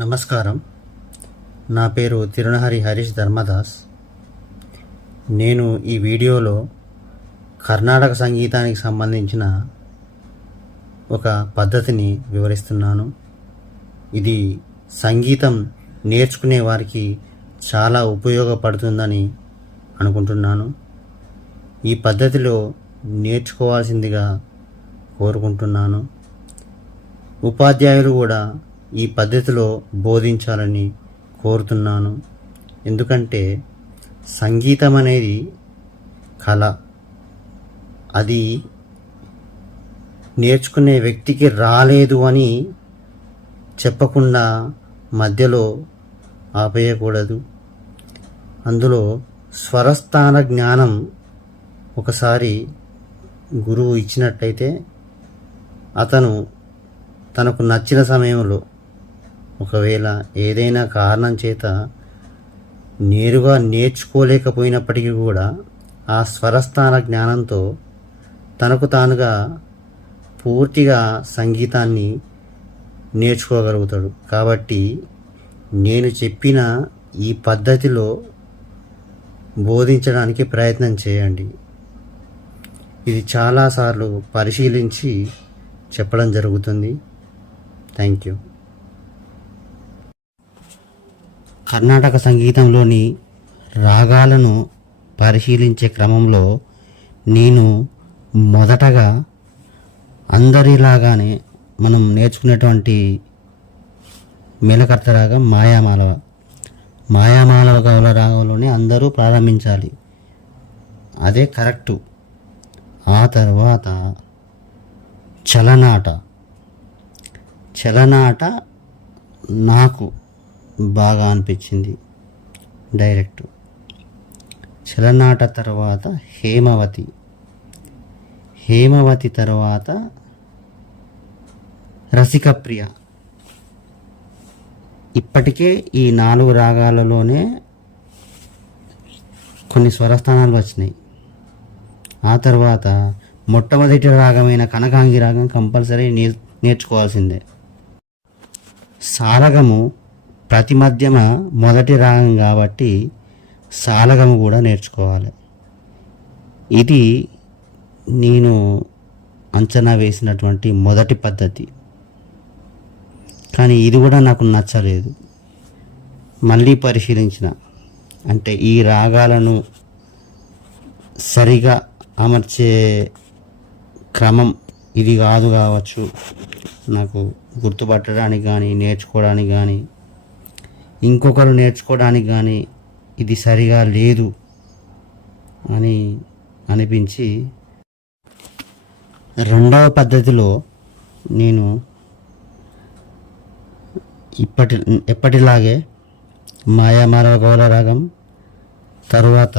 నమస్కారం. నా పేరు తిరునహరి హరీష్ ధర్మదాస్. నేను ఈ వీడియోలో కర్ణాటక సంగీతానికి సంబంధించిన ఒక పద్ధతిని వివరిస్తున్నాను. ఇది సంగీతం నేర్చుకునే వారికి చాలా ఉపయోగపడుతుందని అనుకుంటున్నాను. ఈ పద్ధతిలో నేర్చుకోవాల్సిందిగా కోరుకుంటున్నాను. ఉపాధ్యాయులు కూడా ఈ పద్ధతిలో బోధించాలని కోరుతున్నాను. ఎందుకంటే సంగీతం అనేది కళ. అది నేర్చుకునే వ్యక్తికి రాలేదు అని చెప్పకుండా మధ్యలో ఆపేయకూడదు. అందులో స్వరస్థాన జ్ఞానం ఒకసారి గురువు ఇచ్చినట్టయితే అతను తనకు నచ్చిన సమయంలో ఒకవేళ ఏదైనా కారణం చేత నేరుగా నేర్చుకోలేకపోయినప్పటికీ కూడా ఆ స్వరస్థాన జ్ఞానంతో తనకు తానుగా పూర్తిగా సంగీతాన్ని నేర్చుకోగలుగుతాడు. కాబట్టి నేను చెప్పిన ఈ పద్ధతిలో బోధించడానికి ప్రయత్నం చేయండి. ఇది చాలాసార్లు పరిశీలించి చెప్పడం జరుగుతుంది. Thank you. కర్ణాటక సంగీతంలోని రాగాలను పరిశీలించే క్రమంలో నేను మొదటగా అందరిలాగానే మనం నేర్చుకునేటువంటి మేలకర్త రాగం మాయామాలవ మాయామాలవ గౌల రాగంలోనే అందరూ ప్రారంభించాలి. అదే కరెక్టు. ఆ తర్వాత చలనాట చలనాట నాకు బాగా అనిపించింది డైరెక్ట్. చలనాట తర్వాత హేమవతి. హేమవతి తర్వాత రసికప్రియ. ఇప్పటికే ఈ నాలుగు రాగాలలోనే కొన్ని స్వరస్థానాలు వచ్చినాయి. ఆ తర్వాత మొట్టమొదటి రాగమైన కనకాంగి రాగం కంపల్సరీ నేర్ నేర్చుకోవాల్సిందే. సారగము ప్రతి మధ్యమ మొదటి రాగం కాబట్టి సాలగము కూడా నేర్చుకోవాలి. ఇది నేను అంచనా వేసినటువంటి మొదటి పద్ధతి. కానీ ఇది కూడా నాకు నచ్చలేదు. మళ్ళీ పరిశీలించిన. అంటే ఈ రాగాలను సరిగా అమర్చే క్రమం ఇది కాదు కావచ్చు. నాకు గుర్తుపట్టడానికి కానీ నేర్చుకోవడానికి కానీ ఇంకొకరు నేర్చుకోవడానికి కానీ ఇది సరిగా లేదు అని అనిపించి రెండవ పద్ధతిలో నేను ఇప్పటి ఎప్పటిలాగే మాయామాలవ రాగం తరువాత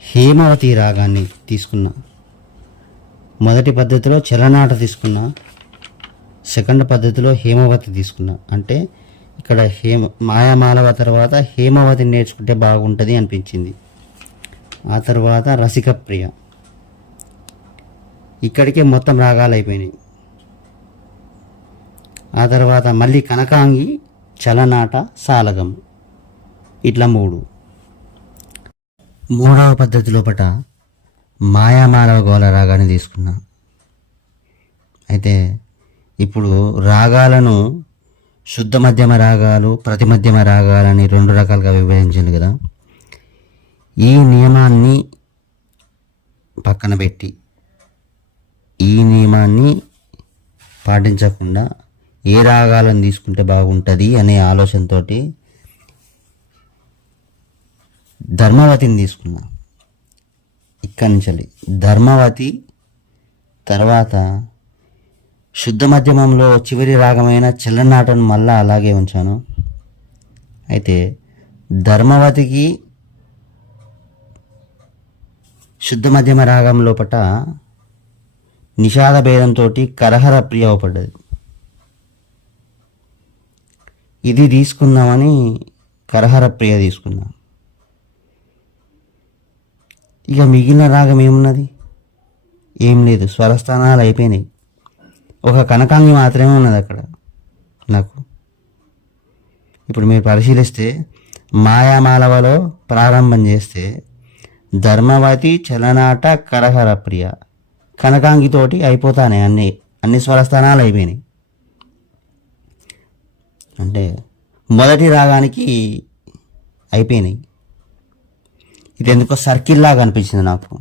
హేమవతి రాగాన్ని తీసుకున్నా. మొదటి పద్ధతిలో చలనాట తీసుకున్నా. సెకండ్ పద్ధతిలో హేమవతి తీసుకున్నా. అంటే ఇక్కడ హేమ మాయామాలవ తర్వాత హేమవతి నేర్చుకుంటే బాగుంటుంది అనిపించింది. ఆ తర్వాత రసికప్రియ ఇక్కడికే మొత్తం రాగాలు అయిపోయినాయి. ఆ తర్వాత మళ్ళీ కనకాంగి చలనాట సాలగం. ఇట్లా మూడు. మూడవ పద్ధతి లోపట మాయామాలవ గోల రాగాన్ని తీసుకున్నా. అయితే ఇప్పుడు రాగాలను శుద్ధ మధ్యమ రాగాలు ప్రతి మధ్యమ రాగాలని రెండు రకాలుగా విభజించింది కదా. ఈ నియమాన్ని పక్కన పెట్టి ఈ నియమాన్ని పాటించకుండా ఏ రాగాలను తీసుకుంటే బాగుంటుంది అనే ఆలోచనతో ధర్మవతిని తీసుకున్నా. ఇక్కడి నుంచి ధర్మవతి తర్వాత శుద్ధ మధ్యమంలో చివరి రాగమైన చిల్లనాటను మళ్ళా అలాగే ఉంచాను. అయితే ధర్మవతికి శుద్ధ మధ్యమ రాగం లోపట నిషాద భేదంతో కరహర ప్రియ పడ్డది. ఇది తీసుకుందామని కరహర ప్రియ తీసుకున్నా ఇక మిగిలిన రాగం ఏమున్నది? ఏం లేదు. స్వరస్థానాలు అయిపోయినాయి. ఒక కనకాంగి మాత్రమే ఉన్నది అక్కడ. నాకు ఇప్పుడు మీరు పరిశీలిస్తే మాయామాలవలో ప్రారంభం చేస్తే ధర్మవతి చలనాట కరహర ప్రియ కనకాంగితోటి అయిపోతానే అన్ని అన్ని స్వరస్థానాలు అయిపోయినాయి. అంటే మొదటి రాగానికి అయిపోయినాయి. ఇది ఎందుకో సర్కిల్లాగా అనిపించింది నాకు.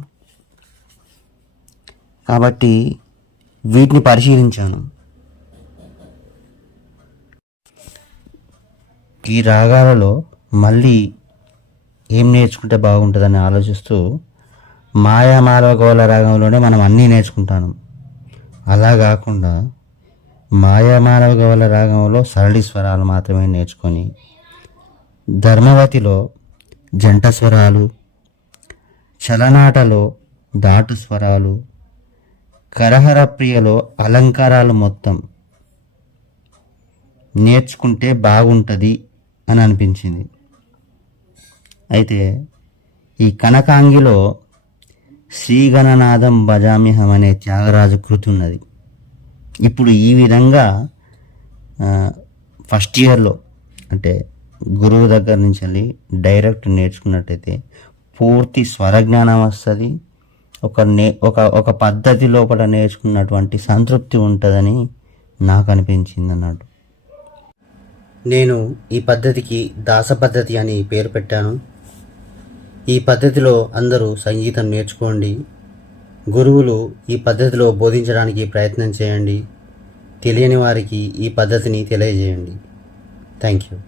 కాబట్టి వీటిని పరిశీలించాను. ఈ రాగాలలో మళ్ళీ ఏం నేర్చుకుంటే బాగుంటుందని ఆలోచిస్తూ మాయామాలవగోళ రాగంలోనే మనం అన్నీ నేర్చుకుంటాను. అలా కాకుండా మాయామాలవగోళ రాగంలో సరళి స్వరాలు మాత్రమే నేర్చుకొని ధర్మవతిలో జంట స్వరాలు చలనాటలో దాటు స్వరాలు కరహర ప్రియలో అలంకారాలు మొత్తం నేర్చుకుంటే బాగుంటుంది అని అనిపించింది. అయితే ఈ కనకాంగిలో శ్రీగణనాథం భజామిహం అనే త్యాగరాజు కృతి ఉన్నది. ఇప్పుడు ఈ విధంగా ఫస్ట్ ఇయర్లో అంటే గురువు దగ్గర నుంచి వెళ్ళి డైరెక్ట్ నేర్చుకున్నట్టయితే పూర్తి స్వరజ్ఞానం వస్తుంది ఒక నే ఒక ఒక పద్ధతి లోపల నేర్చుకున్నటువంటి సంతృప్తి ఉంటుందని నాకు అనిపించింది అన్నట్టు నేను ఈ పద్ధతికి దాస పద్ధతి అని పేరు పెట్టాను. ఈ పద్ధతిలో అందరూ సంగీతం నేర్చుకోండి. గురువులు ఈ పద్ధతిలో బోధించడానికి ప్రయత్నం చేయండి. తెలియని వారికి ఈ పద్ధతిని తెలియజేయండి. Thank you.